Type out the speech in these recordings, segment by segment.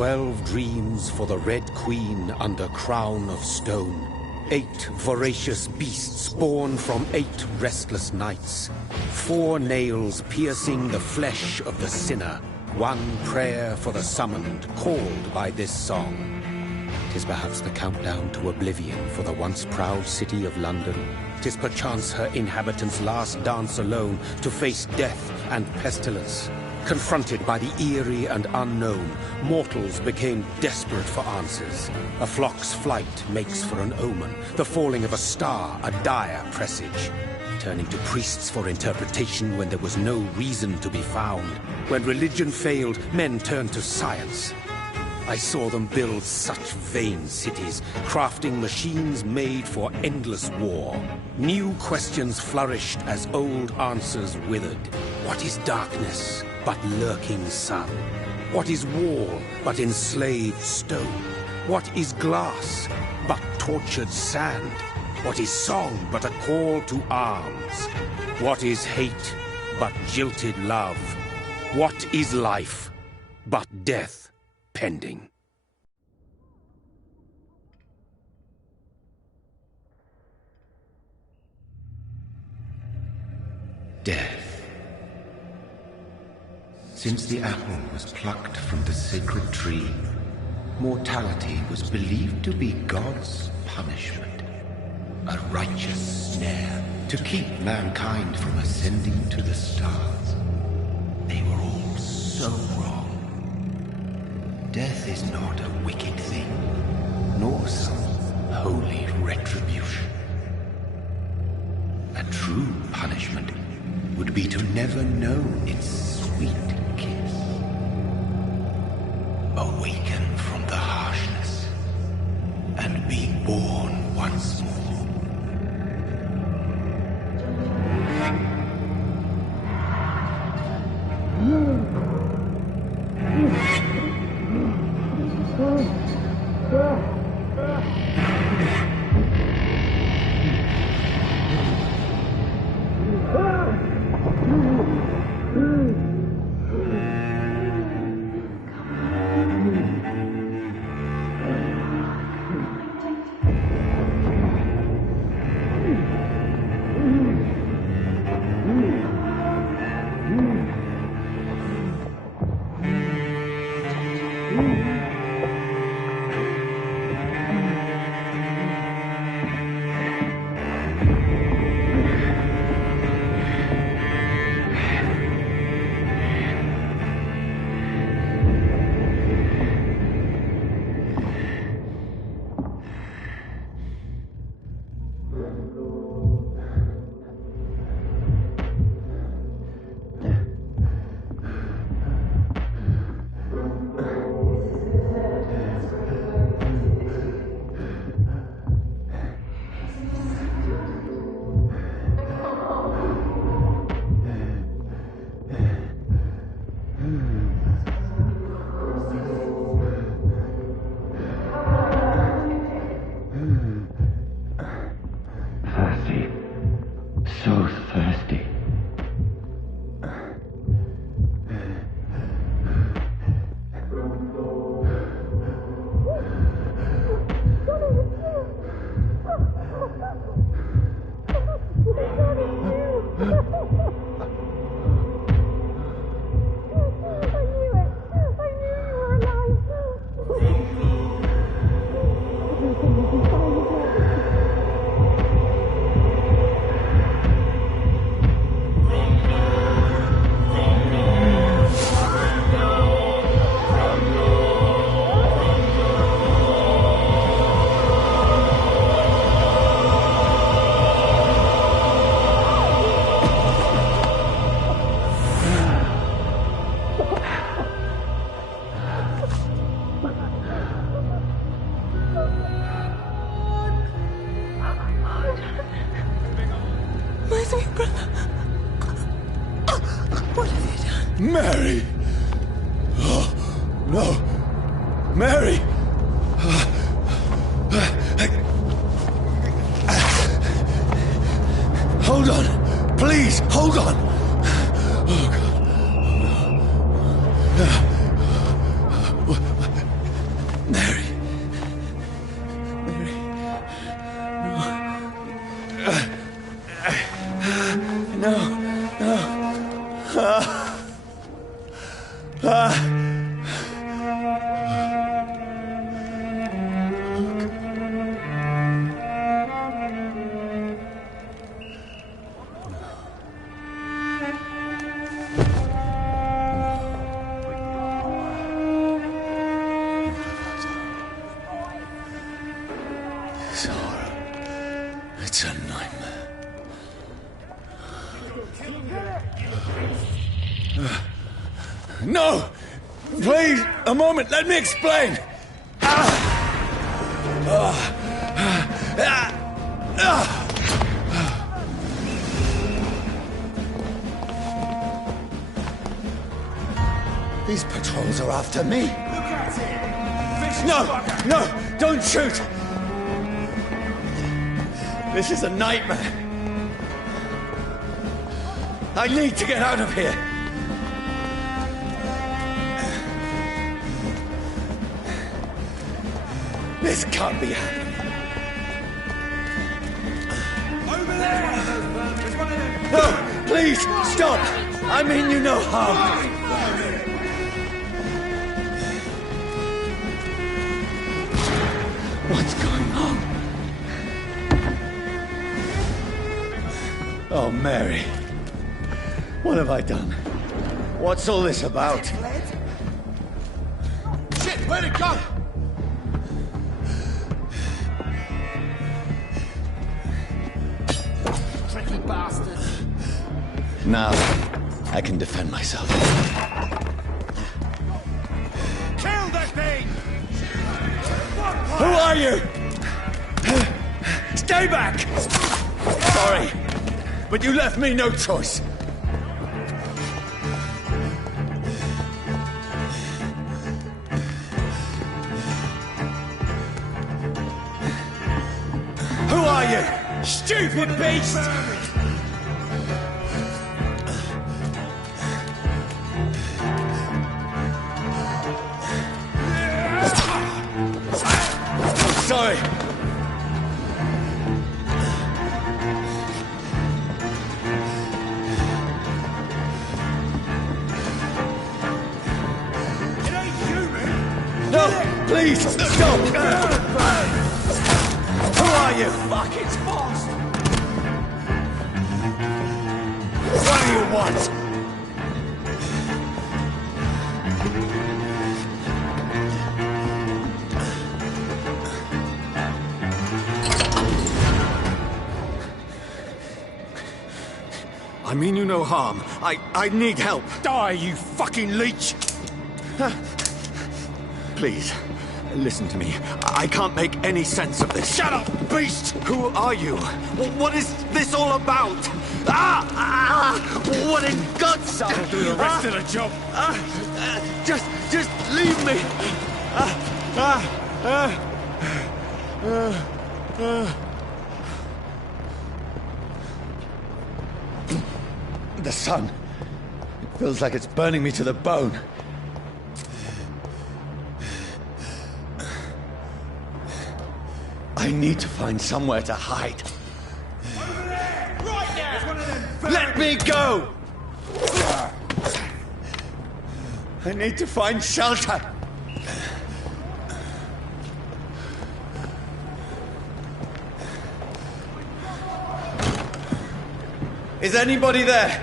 12 dreams for the Red Queen under crown of stone. 8 voracious beasts born from 8 restless nights. 4 nails piercing the flesh of the sinner. 1 prayer for the summoned, called by this song. 'Tis perhaps the countdown to oblivion for the once proud city of London. 'Tis perchance her inhabitants' last dance alone to face death and pestilence. Confronted by the eerie and unknown, mortals became desperate for answers. A flock's flight makes for an omen, the falling of a star a dire presage. Turning to priests for interpretation when there was no reason to be found. When religion failed, men turned to science. I saw them build such vain cities, crafting machines made for endless war. New questions flourished as old answers withered. What is darkness but lurking sun? What is wall but enslaved stone? What is glass but tortured sand? What is song but a call to arms? What is hate but jilted love? What is life but death pending? Death. Since the apple was plucked from the sacred tree, mortality was believed to be God's punishment. A righteous snare to keep mankind from ascending to the stars. They were all so wrong. Death is not a wicked thing, nor some holy retribution. A true punishment would be to never know its sweet kiss. Awaken from the harshness and be born once more. Mary! Oh, no! Mary! Hold on! Please, hold on! Oh, God. This horror. It's a nightmare. No! Please, a moment, let me explain! These patrols are after me. No! No! Don't shoot! This is a nightmare. I need to get out of here. This can't be happening. Over there! There's one of them! No! Please, stop! I mean you no harm. What's going on? Oh, Mary. What have I done? What's all this about? Shit, where'd it go? Tricky bastard. Now, I can defend myself. Kill the thing! Who are you? Stay back! Sorry, but you left me no choice. Who are you? Stupid beast! Sorry. It ain't human! No, please, stop! Who are you? Fuck, it's fast! What do you want? I mean you no harm. I need help. Die, you fucking leech! Please, listen to me. I can't make any sense of this. Shut up, beast! Who are you? What is this all about? What in God's name? I'll do the rest of the job. Just leave me. The sun. It feels like it's burning me to the bone. I need to find somewhere to hide. Over there! Right now! There's one of them. Let me go! I need to find shelter. Is anybody there?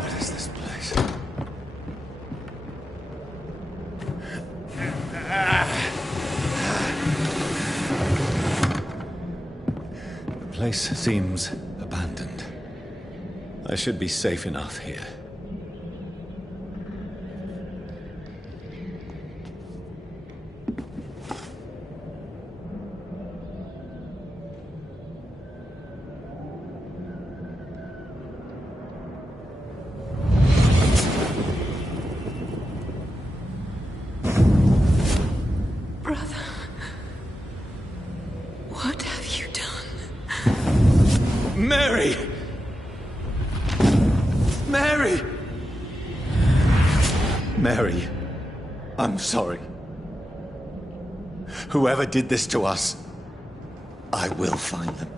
What is this place? The place seems abandoned. I should be safe enough here. Brother, what have you done? Mary! Mary! Mary, I'm sorry. Whoever did this to us, I will find them.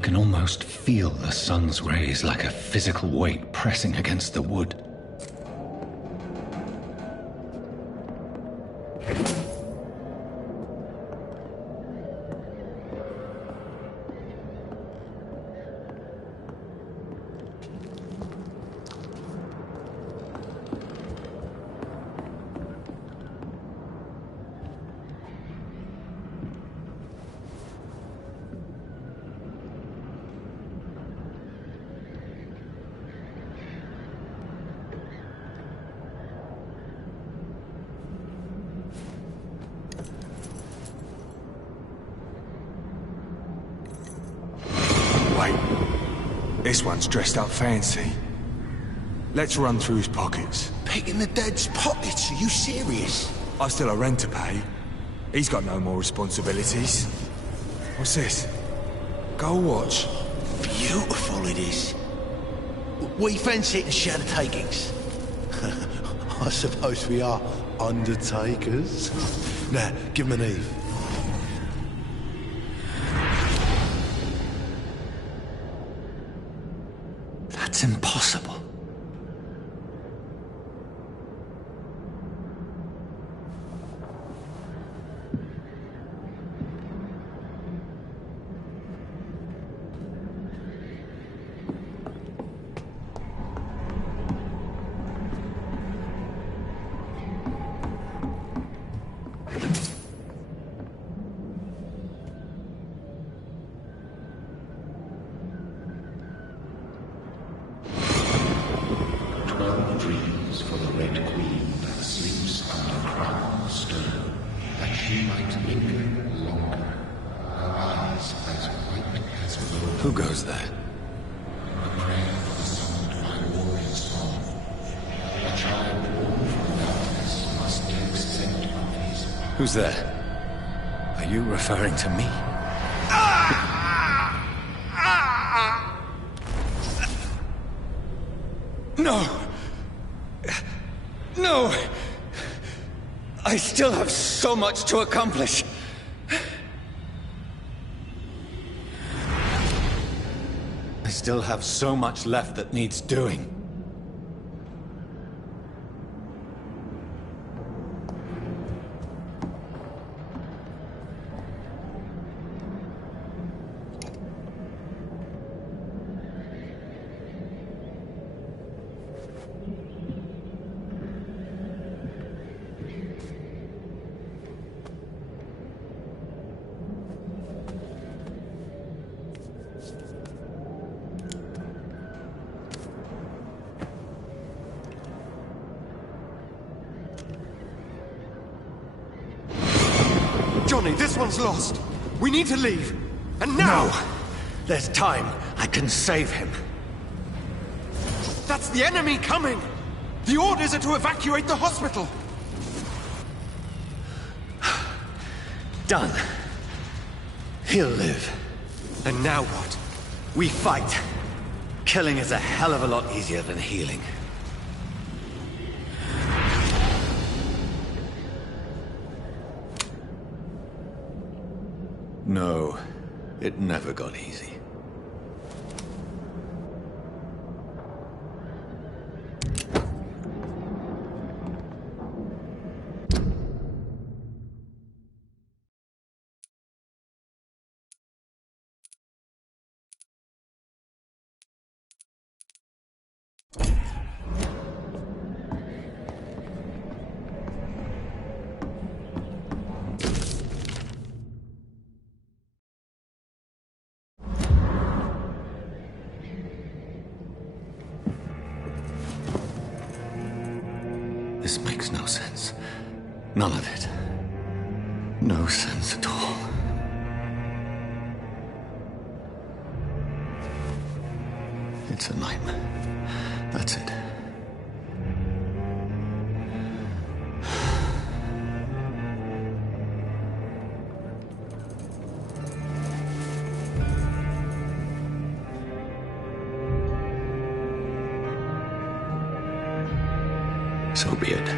I can almost feel the sun's rays like a physical weight pressing against the wood. This one's dressed up fancy. Let's run through his pockets. Picking the dead's pockets? Are you serious? I've still a rent to pay. He's got no more responsibilities. What's this? Gold watch. Beautiful it is. We fence it and share the takings. I suppose we are undertakers. Now, give him an Eve. That's impossible. Dreams for the Red Queen that sleeps under crown of stone, that she might linger longer, her eyes as white as gold. Who goes there? A prayer for the sound of my warrior song. A child born from darkness must take scent of his path. Who's there? Are you referring to me? No! No! I still have so much to accomplish. I still have so much left that needs doing. Johnny, this one's lost. We need to leave. And now! No! There's time. I can save him. That's the enemy coming! The orders are to evacuate the hospital! Done. He'll live. And now what? We fight. Killing is a hell of a lot easier than healing. No, it never got easy. This makes no sense. None of it. No sense at all. It's a nightmare. That's it. So be it.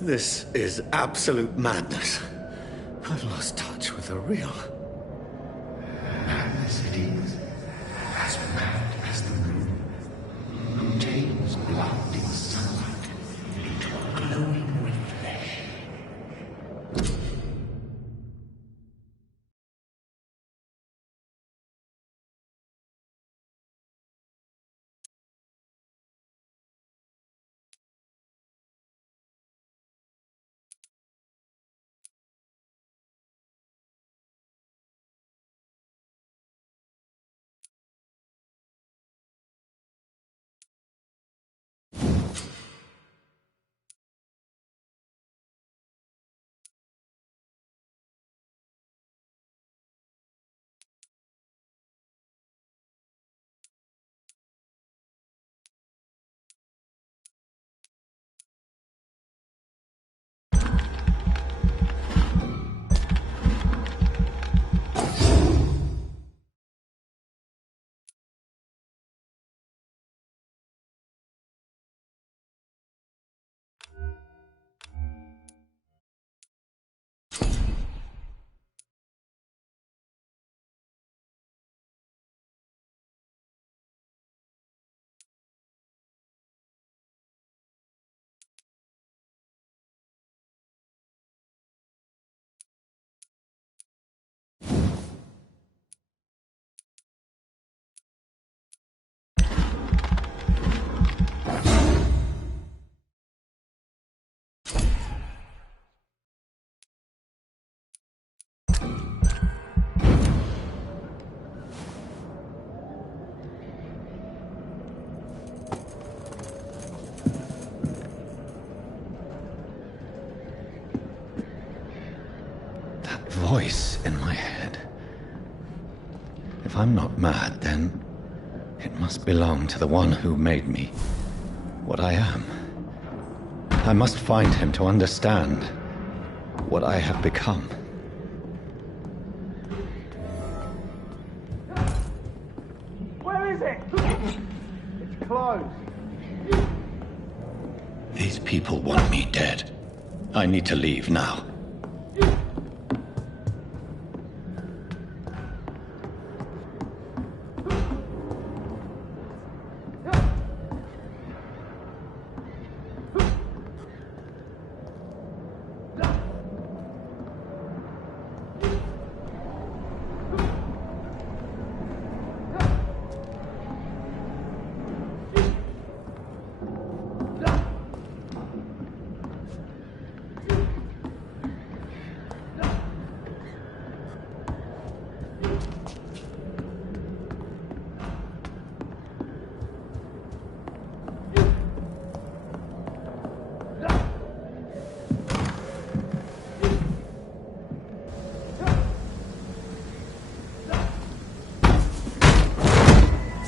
This is absolute madness. I've lost touch with the real. Madness it is. As mad as the moon. From Thames blinding sunlight into a glowing with flesh. Voice in my head. If I'm not mad, then it must belong to the one who made me what I am. I must find him to understand what I have become. Where is it? It's closed. These people want me dead. I need to leave now.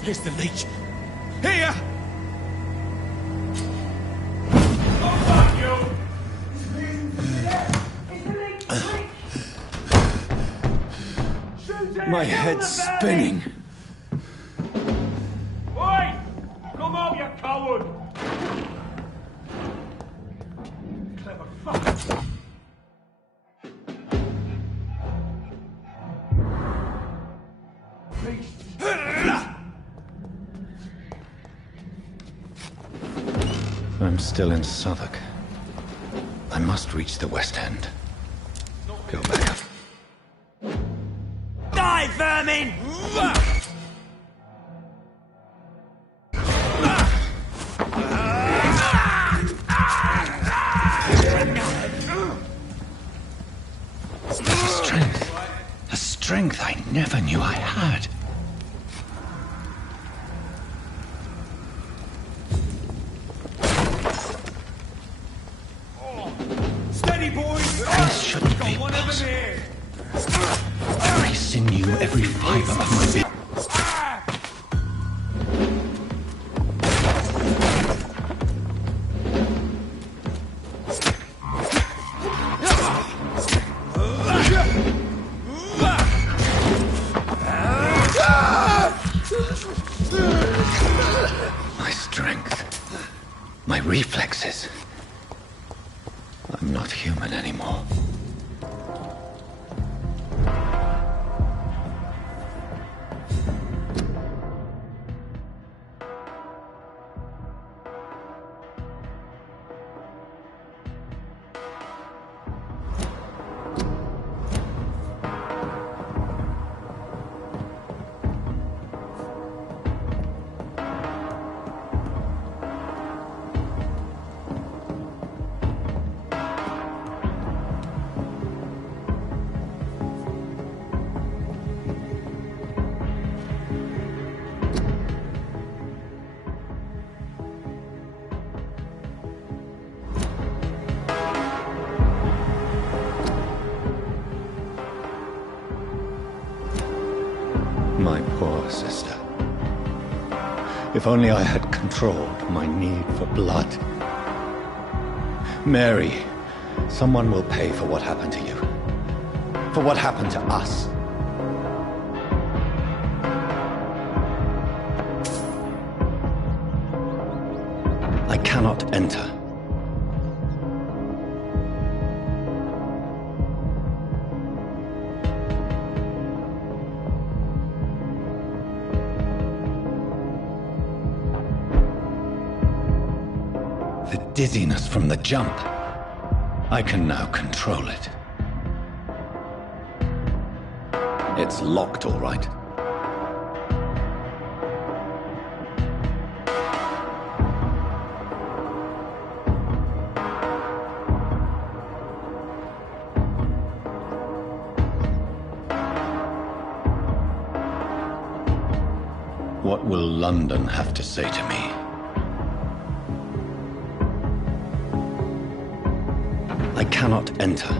Here's the leech. Here! Oh, fuck you! My head's spinning. Oi! Come on, you coward! Clever fuck! I'm still in Southwark. I must reach the West End. Go back up. Die, vermin! A strength I never knew I had. Steady, boys! This shouldn't be possible. Every sinew, every fiber of my being. My strength, my reflexes. I'm not human anymore. My poor sister. If only I had controlled my need for blood. Mary, someone will pay for what happened to you. For what happened to us. I cannot enter. The dizziness from the jump. I can now control it. It's locked, all right. What will London have to say to me? I cannot enter.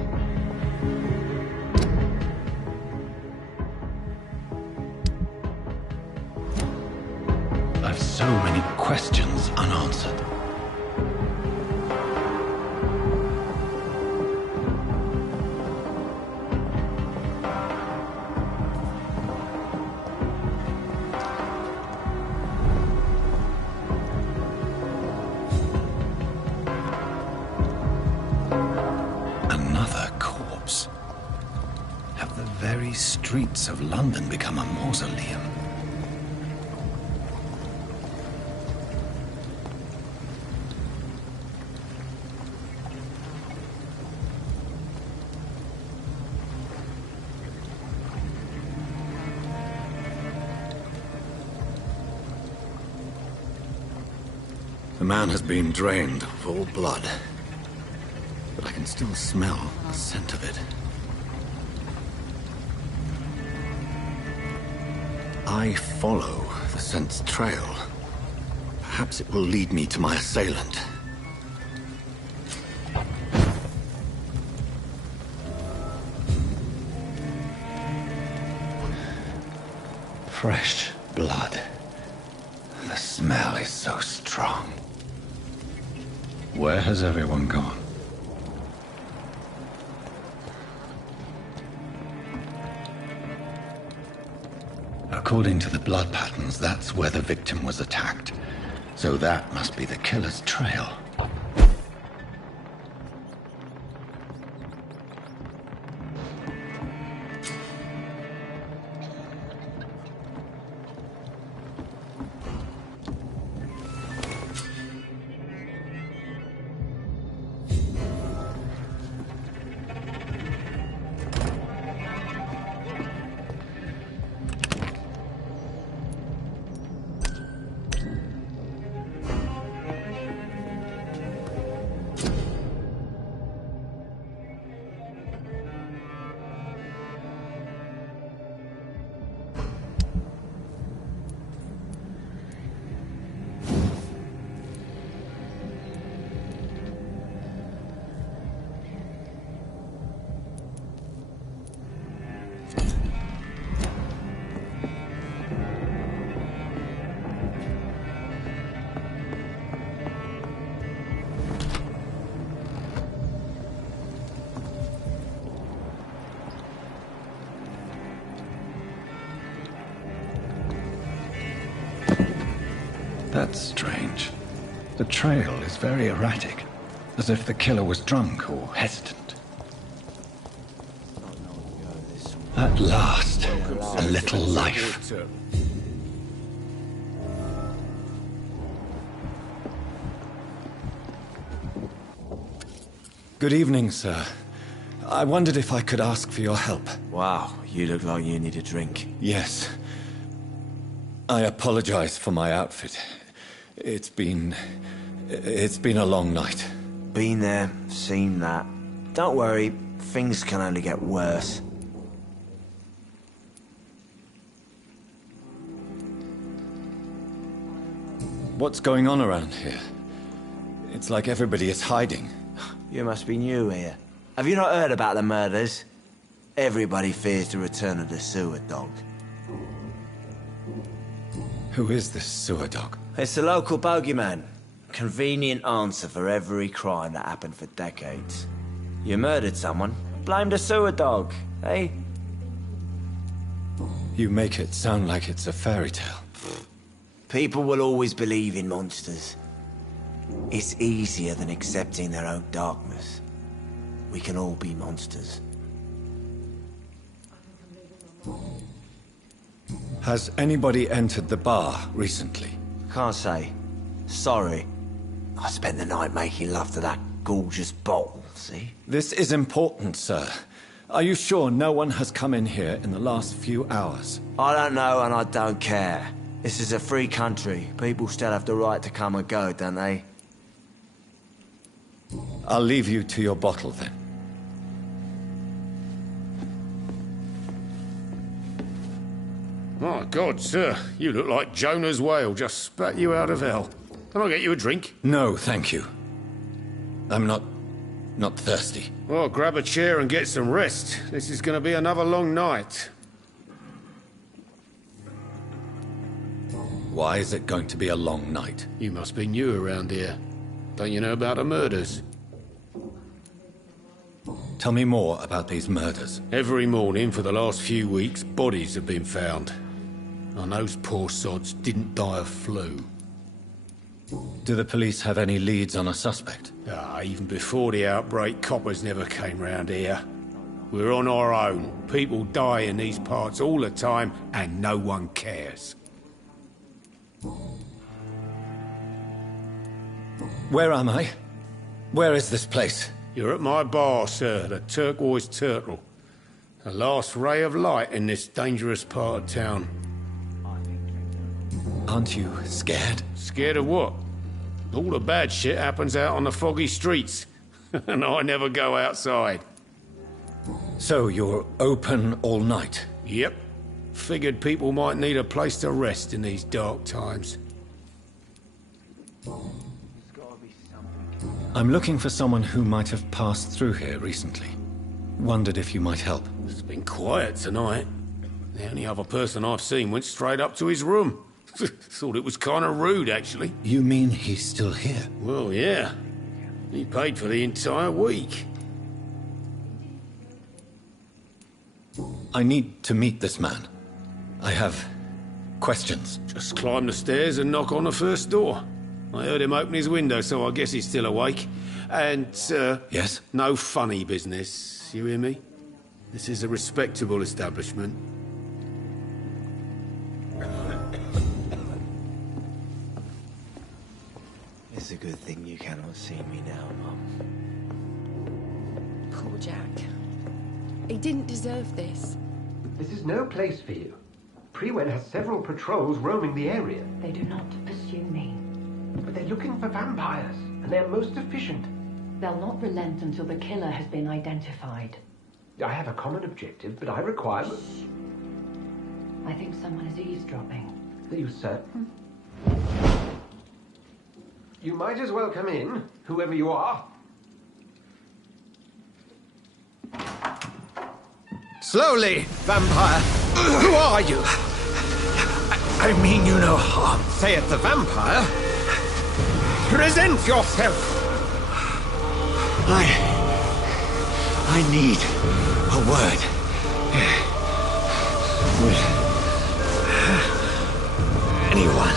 I've so many questions unanswered. Have the very streets of London become a mausoleum? The man has been drained of all blood, but I can still smell the scent of it. I follow the scent's trail. Perhaps it will lead me to my assailant. Fresh blood. The smell is so strong. Where has everyone gone? According to the blood patterns, that's where the victim was attacked. So that must be the killer's trail. That's strange. The trail is very erratic. as if the killer was drunk or hesitant. At last, a little life. Good evening, sir. I wondered if I could ask for your help. Wow, you look like you need a drink. Yes. I apologize for my outfit. It's been a long night. Been there, seen that. Don't worry, things can only get worse. What's going on around here? It's like everybody is hiding. You must be new here. Have you not heard about the murders? Everybody fears the return of the sewer dog. Who is this sewer dog? It's the local bogeyman. Convenient answer for every crime that happened for decades. You murdered someone, blame the sewer dog, eh? You make it sound like it's a fairy tale. People will always believe in monsters. It's easier than accepting their own darkness. We can all be monsters. Has anybody entered the bar recently? Can't say. Sorry. I spent the night making love to that gorgeous bottle, see? This is important, sir. Are you sure no one has come in here in the last few hours? I don't know and I don't care. This is a free country. People still have the right to come and go, don't they? I'll leave you to your bottle then. My God, sir, you look like Jonah's whale just spat you out of hell. Can I get you a drink? No, thank you. I'm not thirsty. Well, grab a chair and get some rest. This is going to be another long night. Why is it going to be a long night? You must be new around here. Don't you know about the murders? Tell me more about these murders. Every morning for the last few weeks, bodies have been found. And those poor sods didn't die of flu. Do the police have any leads on a suspect? Even before the outbreak, coppers never came round here. We're on our own. People die in these parts all the time, and no one cares. Where am I? Where is this place? You're at my bar, sir, the Turquoise Turtle. The last ray of light in this dangerous part of town. Aren't you scared? Scared of what? All the bad shit happens out on the foggy streets. And I never go outside. So you're open all night? Yep. Figured people might need a place to rest in these dark times. I'm looking for someone who might have passed through here recently. Wondered if you might help. It's been quiet tonight. The only other person I've seen went straight up to his room. Thought it was kind of rude, actually. You mean he's still here? Well, yeah. He paid for the entire week. I need to meet this man. I have questions. Just climb the stairs and knock on the first door. I heard him open his window, so I guess he's still awake. And, Yes? no funny business, you hear me? This is a respectable establishment. It's a good thing you cannot see me now, Mum. Poor Jack. He didn't deserve this. This is no place for you. Prewen has several patrols roaming the area. They do not pursue me. But they're looking for vampires, and they're most efficient. They'll not relent until the killer has been identified. I have a common objective, but I require... I think someone is eavesdropping. Are you certain? You might as well come in, whoever you are. Slowly, vampire. Who are you? I mean you no harm. Say it, the vampire. Present yourself. I need a word. Will anyone?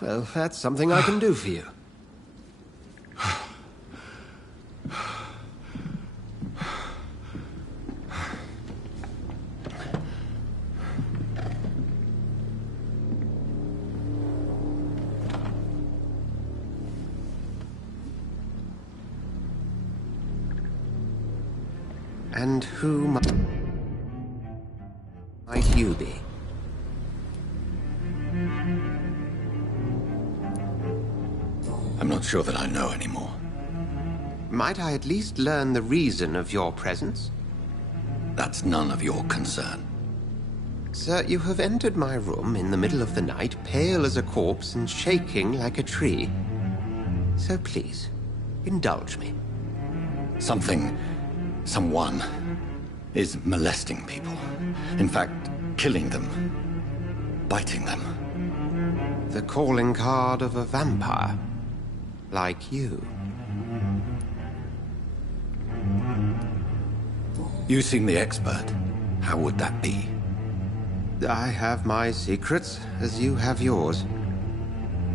Well, that's something I can do for you. And who might you be? I'm not sure that I know anymore. Might I at least learn the reason of your presence? That's none of your concern. Sir, you have entered my room in the middle of the night, pale as a corpse and shaking like a tree. So please, indulge me. Someone is molesting people. In fact, killing them. Biting them. The calling card of a vampire. Like you. You seem the expert. How would that be? I have my secrets, as you have yours.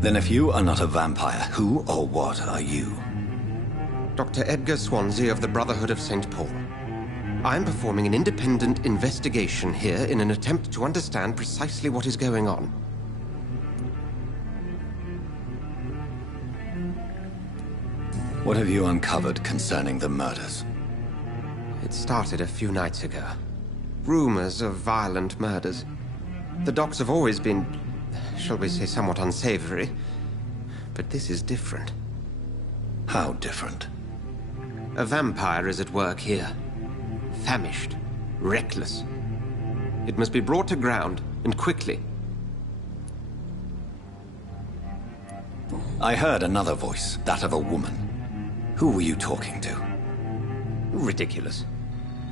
Then if you are not a vampire, who or what are you? Dr. Edgar Swansea of the Brotherhood of St. Paul. I'm performing an independent investigation here in an attempt to understand precisely what is going on. What have you uncovered concerning the murders? It started a few nights ago. Rumors of violent murders. The docs have always been, shall we say, somewhat unsavory. But this is different. How different? A vampire is at work here. Famished. Reckless. It must be brought to ground, and quickly. I heard another voice, that of a woman. Who were you talking to? Ridiculous.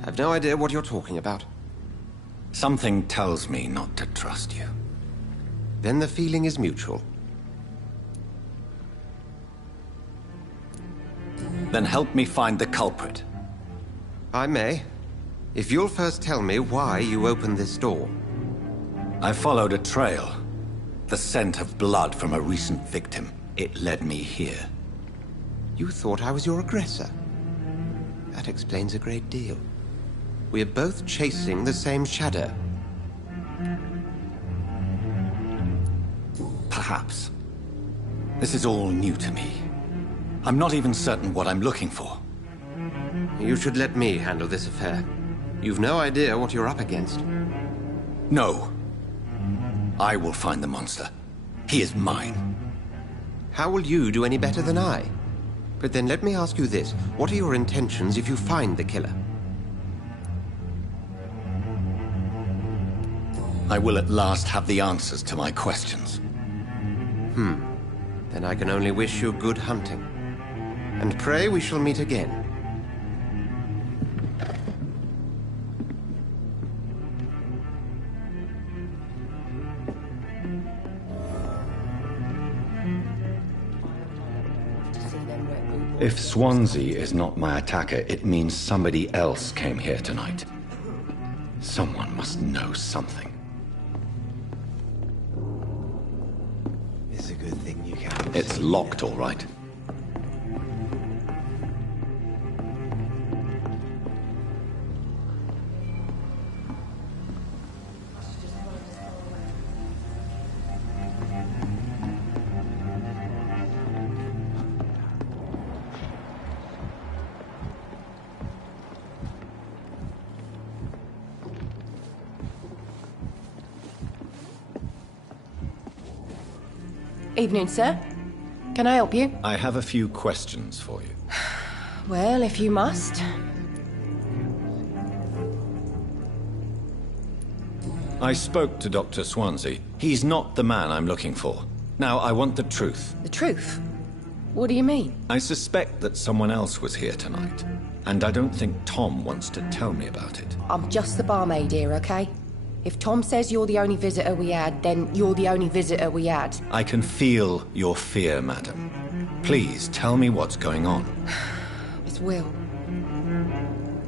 I've no idea what you're talking about. Something tells me not to trust you. Then the feeling is mutual. Then help me find the culprit. I may. If you'll first tell me why you opened this door. I followed a trail. The scent of blood from a recent victim. It led me here. You thought I was your aggressor. That explains a great deal. We're both chasing the same shadow. Perhaps. This is all new to me. I'm not even certain what I'm looking for. You should let me handle this affair. You've no idea what you're up against. No. I will find the monster. He is mine. How will you do any better than I? But then let me ask you this. What are your intentions if you find the killer? I will at last have the answers to my questions. Then I can only wish you good hunting. And pray we shall meet again. If Swansea is not my attacker, it means somebody else came here tonight. Someone must know something. It's a good thing you can't. It's locked, all right. Evening, sir. Can I help you? I have a few questions for you. Well, if you must. I spoke to Dr. Swansea. He's not the man I'm looking for. Now, I want the truth. The truth? What do you mean? I suspect that someone else was here tonight, and I don't think Tom wants to tell me about it. I'm just the barmaid here, okay? If Tom says you're the only visitor we had, then you're the only visitor we had. I can feel your fear, madam. Please, tell me what's going on. It's Will.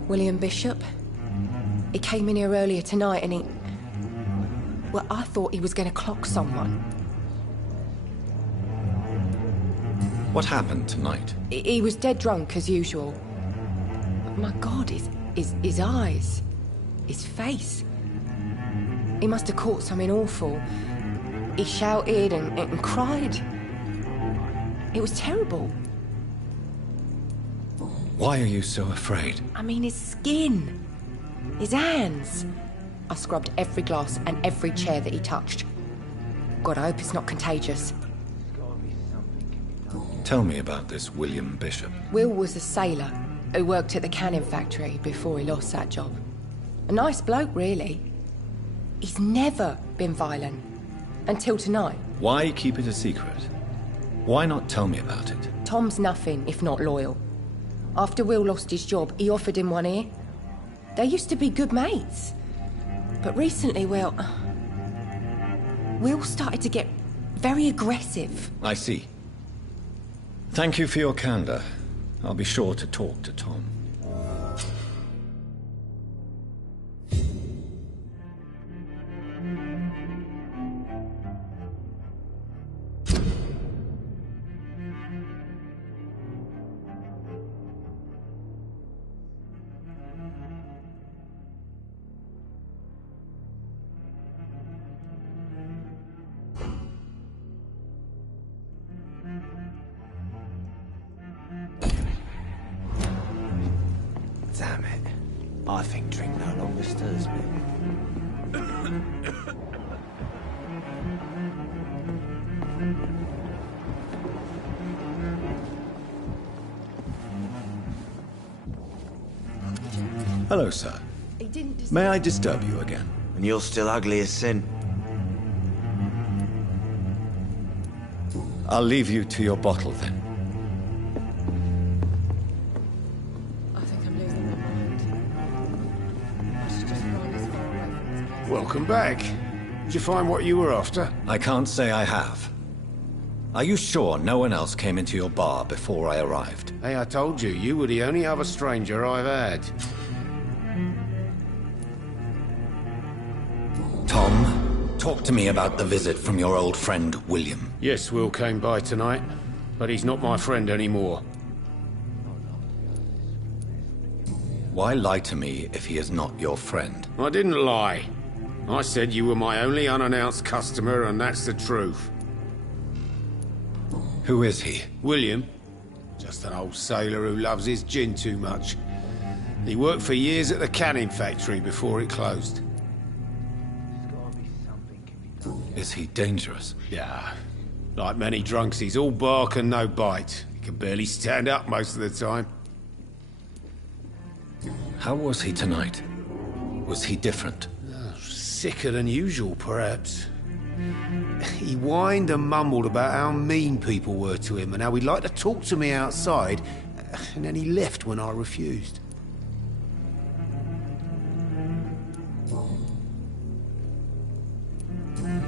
William Bishop. He came in here earlier tonight and he... Well, I thought he was going to clock someone. What happened tonight? He was dead drunk, as usual. My God, his eyes. His face. He must have caught something awful. He shouted and cried. It was terrible. Why are you so afraid? I mean, his skin. His hands. I scrubbed every glass and every chair that he touched. God, I hope it's not contagious. Tell me about this William Bishop. Will was a sailor who worked at the canning factory before he lost that job. A nice bloke, really. He's never been violent. Until tonight. Why keep it a secret? Why not tell me about it? Tom's nothing if not loyal. After Will lost his job, he offered him one ear. They used to be good mates. But recently, well, Will started to get very aggressive. I see. Thank you for your candor. I'll be sure to talk to Tom. Damn it. I think drink no longer stirs me. Hello, sir. May I disturb you again? And you're still ugly as sin. I'll leave you to your bottle, then. Welcome back. Did you find what you were after? I can't say I have. Are you sure no one else came into your bar before I arrived? Hey, I told you, you were the only other stranger I've had. Tom, talk to me about the visit from your old friend, William. Yes, Will came by tonight, but he's not my friend anymore. Why lie to me if he is not your friend? I didn't lie. I said you were my only unannounced customer, and that's the truth. Who is he? William. Just an old sailor who loves his gin too much. He worked for years at the canning factory before it closed. Is he dangerous? Yeah. Like many drunks, he's all bark and no bite. He can barely stand up most of the time. How was he tonight? Was he different? Sicker than usual, perhaps. He whined and mumbled about how mean people were to him and how he'd like to talk to me outside, and then he left when I refused.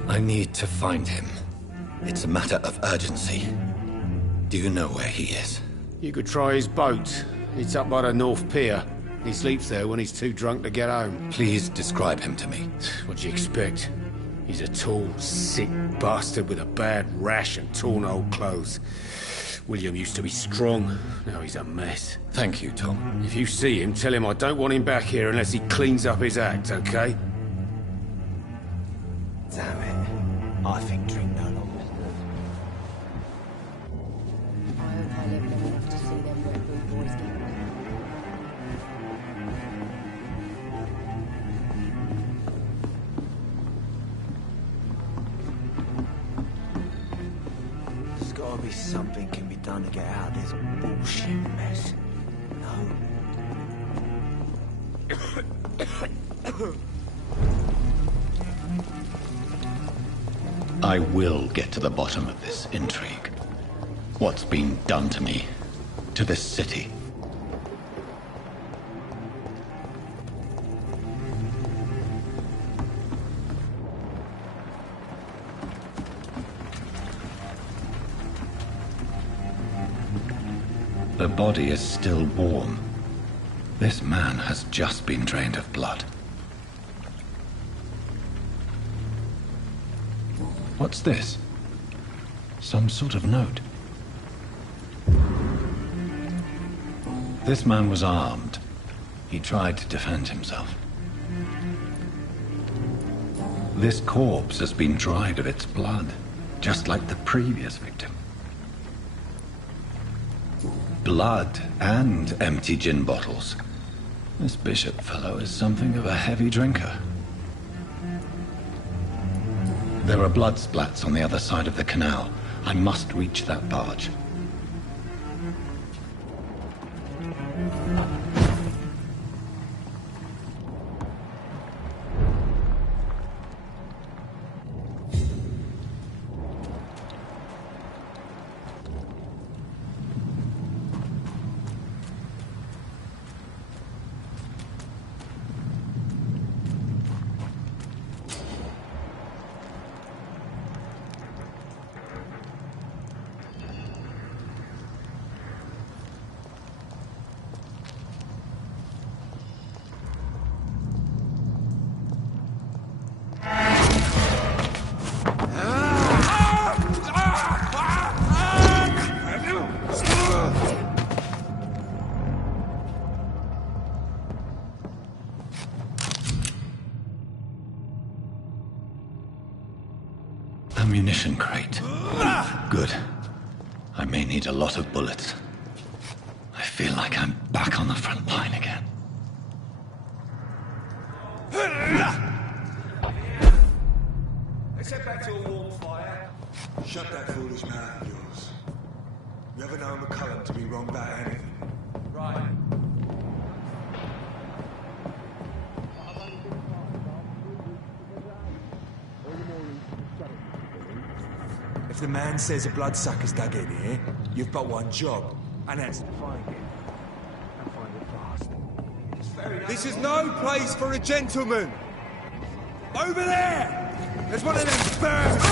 I need to find him. It's a matter of urgency. Do you know where he is? You could try his boat. It's up by the North Pier. He sleeps there when he's too drunk to get home. Please describe him to me. What do you expect? He's a tall, sick bastard with a bad rash and torn old clothes. William used to be strong. Now he's a mess. Thank you, Tom. If you see him, tell him I don't want him back here unless he cleans up his act, okay? Damn it. I think drink no longer I hope I live long enough to see them Red Bull boys get back. There's gotta be something can be done to get out of this bullshit mess. No? I will get to the bottom of this intrigue. What's been done to me, to this city. The body is still warm. This man has just been drained of blood. What's this? Some sort of note. This man was armed. He tried to defend himself. This corpse has been dried of its blood, just like the previous victim. Blood and empty gin bottles. This Bishop fellow is something of a heavy drinker. There are blood splats on the other side of the canal. I must reach that barge. Ammunition crate. Good. I may need a lot of bullets. I feel like I'm back on the front line again. Let's head back to a warm fire. Shut that foolish mouth of yours. You ever known McCullum to be wrong about anything? Right. If the man says a bloodsucker's dug in here, you've but one job, and that's to find it. And find it fast. This is no place for a gentleman! Over there! There's one of them birds!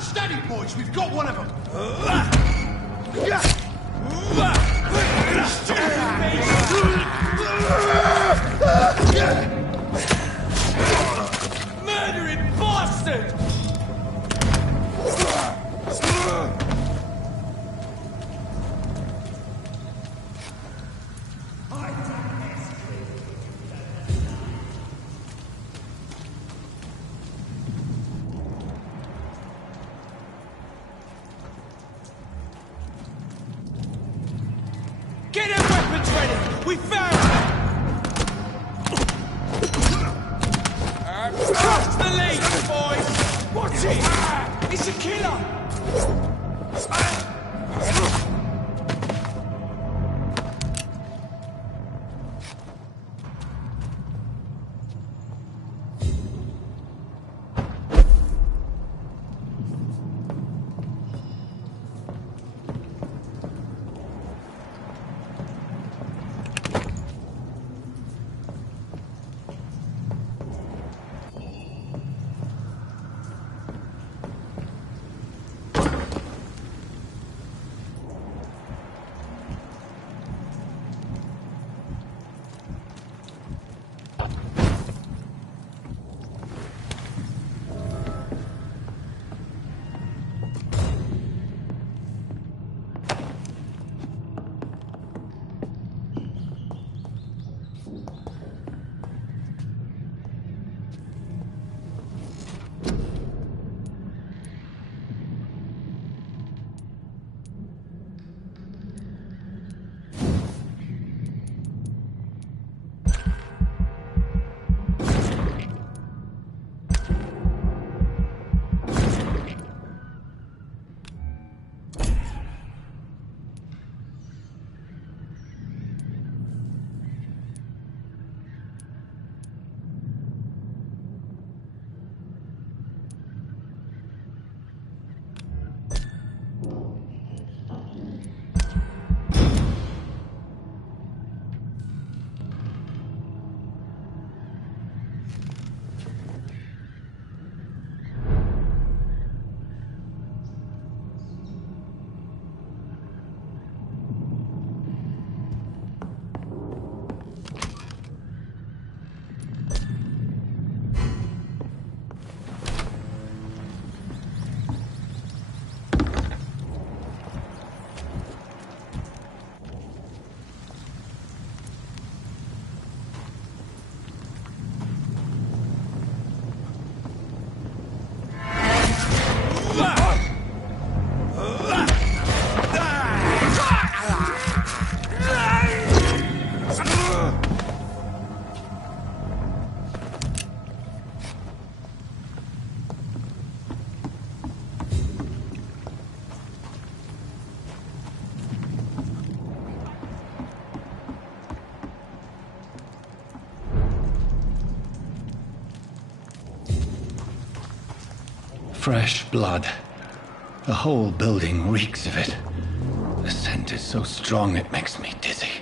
Steady, boys, we've got one of them! Murdering bastard! Get our weapons ready! We found him! Trust the lead, boys! Watch it! It's a killer! Fresh blood. The whole building reeks of it. The scent is so strong it makes me dizzy.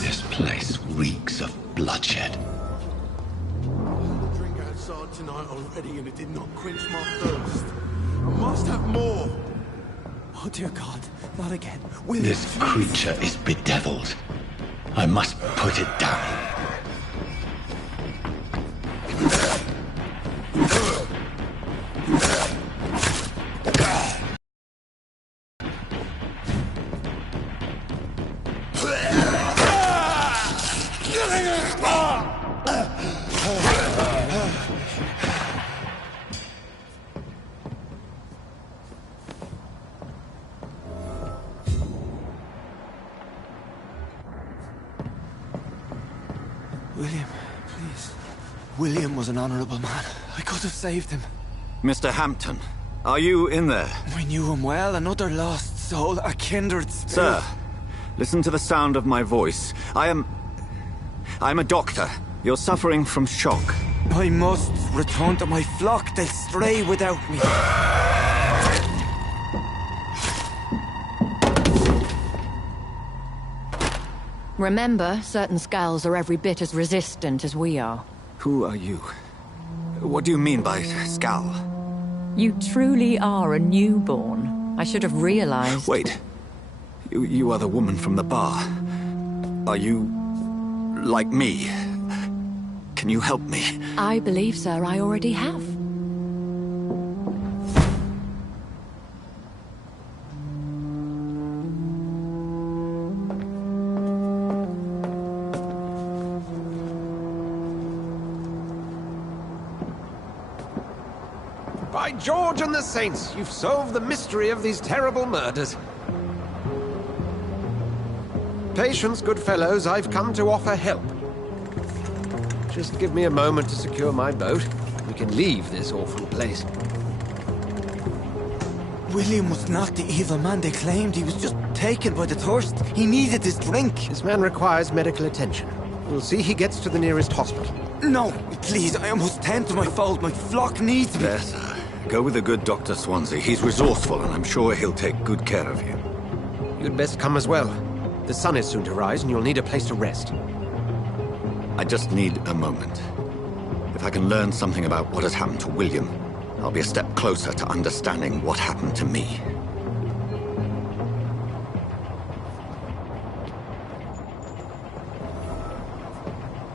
This place reeks of bloodshed. The drink outside tonight already, and it did not quench my thirst. I must have more. Oh dear God, not again. This creature is bedeviled. I must put it down. William, please. William was an honorable man. I could have saved him. Mr. Hampton, are you in there? We knew him well, another lost soul, a kindred spirit. Sir, listen to the sound of my voice. I'm a doctor. You're suffering from shock. I must return to my flock. They'll stray without me. Remember, certain skulls are every bit as resistant as we are. Who are you? What do you mean by skull? You truly are a newborn. I should have realized. Wait. You are the woman from the bar. Are you like me? Can you help me? I believe, sir, I already have. By George and the Saints, you've solved the mystery of these terrible murders. Patience, good fellows, I've come to offer help. Just give me a moment to secure my boat. We can leave this awful place. William was not the evil man they claimed. He was just taken by the thirst. He needed this drink. This man requires medical attention. We'll see he gets to the nearest hospital. No, please, I must tend to my fold. My flock needs me. There, sir. Go with the good Dr. Swansea. He's resourceful, and I'm sure he'll take good care of you. You'd best come as well. The sun is soon to rise, and you'll need a place to rest. I just need a moment. If I can learn something about what has happened to William, I'll be a step closer to understanding what happened to me.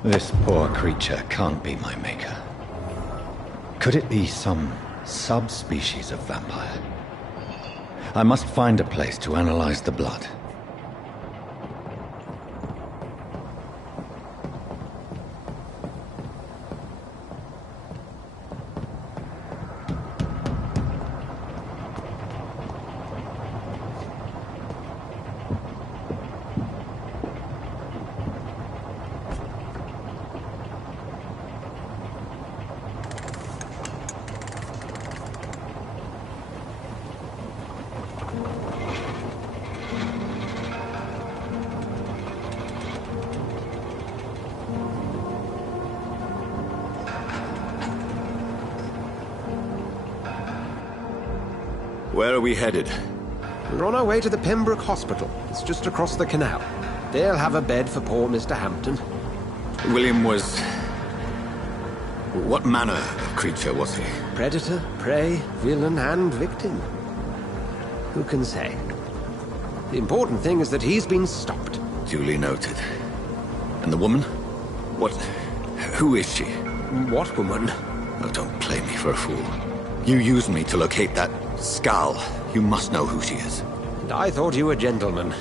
This poor creature can't be my maker. Could it be some subspecies of vampire? I must find a place to analyze the blood. Where are we headed? We're on our way to the Pembroke Hospital. It's just across the canal. They'll have a bed for poor Mr. Hampton. William was... What manner of creature was he? Predator, prey, villain, and victim. Who can say? The important thing is that he's been stopped. Duly noted. And the woman? What... Who is she? What woman? Oh, don't play me for a fool. You used me to locate that skull. You must know who she is. And I thought you a gentleman.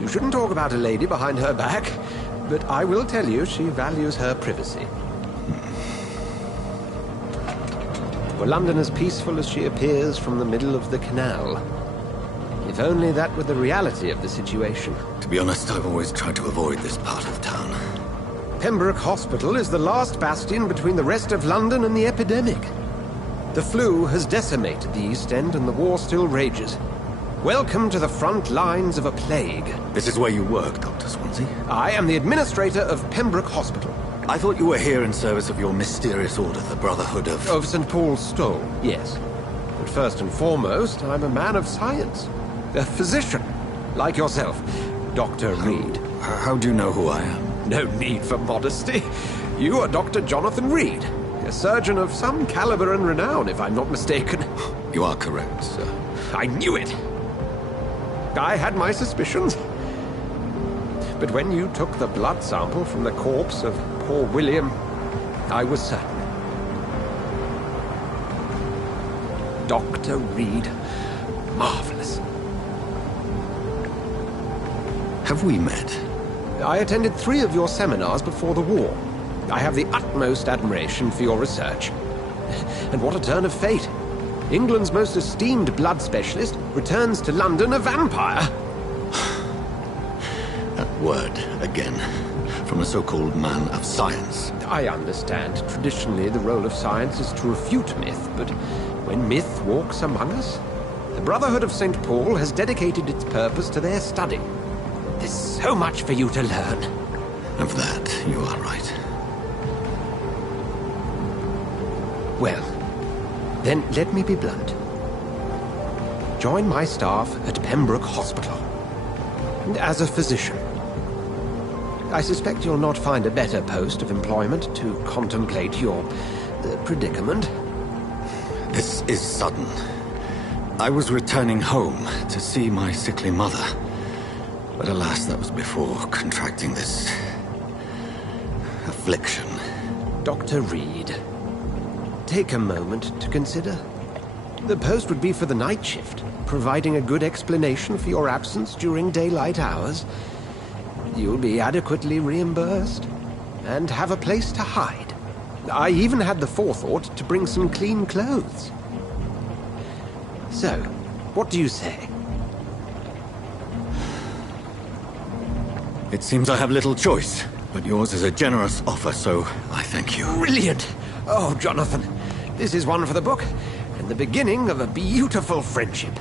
You shouldn't talk about a lady behind her back, but I will tell you she values her privacy. Were London as peaceful as she appears from the middle of the canal? If only that were the reality of the situation. To be honest, I've always tried to avoid this part of town. Pembroke Hospital is the last bastion between the rest of London and the epidemic. The flu has decimated the East End and the war still rages. Welcome to the front lines of a plague. This is where you work, Dr. Swansea? I am the administrator of Pembroke Hospital. I thought you were here in service of your mysterious order, the Brotherhood of... Of St. Paul's Stole, yes. But first and foremost, I'm a man of science. A physician, like yourself, Dr. Reed. How do you know who I am? No need for modesty. You are Dr. Jonathan Reed, a surgeon of some caliber and renown, if I'm not mistaken. You are correct, sir. I knew it! I had my suspicions. But when you took the blood sample from the corpse of poor William, I was certain. Dr. Reed. Marvelous. Have we met? I attended 3 of your seminars before the war. I have the utmost admiration for your research. And what a turn of fate. England's most esteemed blood specialist returns to London a vampire. That word, again, from a so-called man of science. I understand. Traditionally, the role of science is to refute myth, but when myth walks among us, the Brotherhood of St. Paul has dedicated its purpose to their study. There's so much for you to learn. Of that, you are right. Well, then let me be blunt. Join my staff at Pembroke Hospital. And as a physician, I suspect you'll not find a better post of employment to contemplate your predicament. This is sudden. I was returning home to see my sickly mother. But alas, that was before contracting this... affliction. Dr. Reed, take a moment to consider. The post would be for the night shift, providing a good explanation for your absence during daylight hours. You'll be adequately reimbursed, and have a place to hide. I even had the forethought to bring some clean clothes. So, what do you say? It seems I have little choice, but yours is a generous offer, so I thank you. Brilliant! Oh, Jonathan, this is one for the book, and the beginning of a beautiful friendship.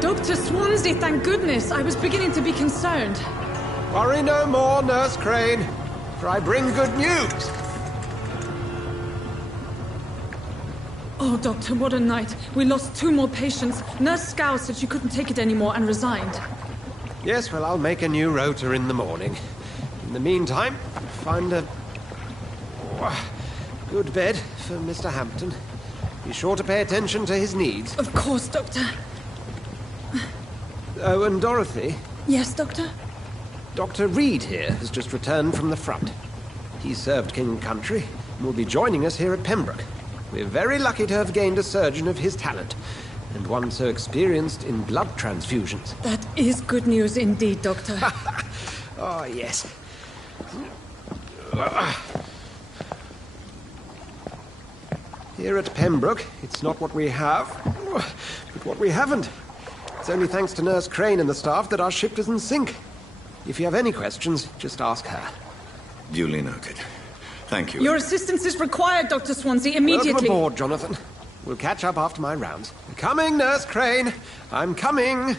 Dr. Swansea, thank goodness. I was beginning to be concerned. Worry no more, Nurse Crane, for I bring good news. Oh, Doctor, what a night. We lost 2 more patients. Nurse Scow said she couldn't take it anymore and resigned. Yes, well, I'll make a new rota in the morning. In the meantime, find a good bed for Mr. Hampton. Be sure to pay attention to his needs. Of course, Doctor. Oh, and Dorothy? Yes, Doctor? Dr. Reed here has just returned from the front. He served King and Country and will be joining us here at Pembroke. We're very lucky to have gained a surgeon of his talent, and one so experienced in blood transfusions. That is good news indeed, Doctor. Oh, yes. Here at Pembroke, it's not what we have, but what we haven't. It's only thanks to Nurse Crane and the staff that our ship doesn't sink. If you have any questions, just ask her. Duly noted. Thank you. Your assistance is required, Dr. Swansea, immediately. Welcome aboard, Jonathan. We'll catch up after my rounds. Coming, Nurse Crane. I'm coming.